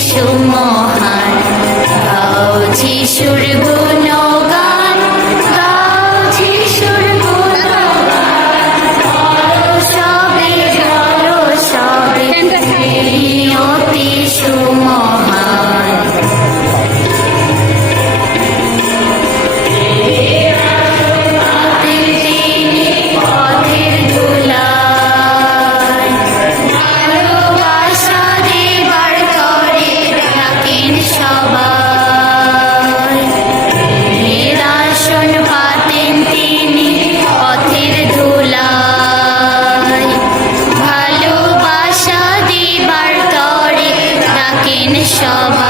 যিশু মহান যিশুর গুণ সভা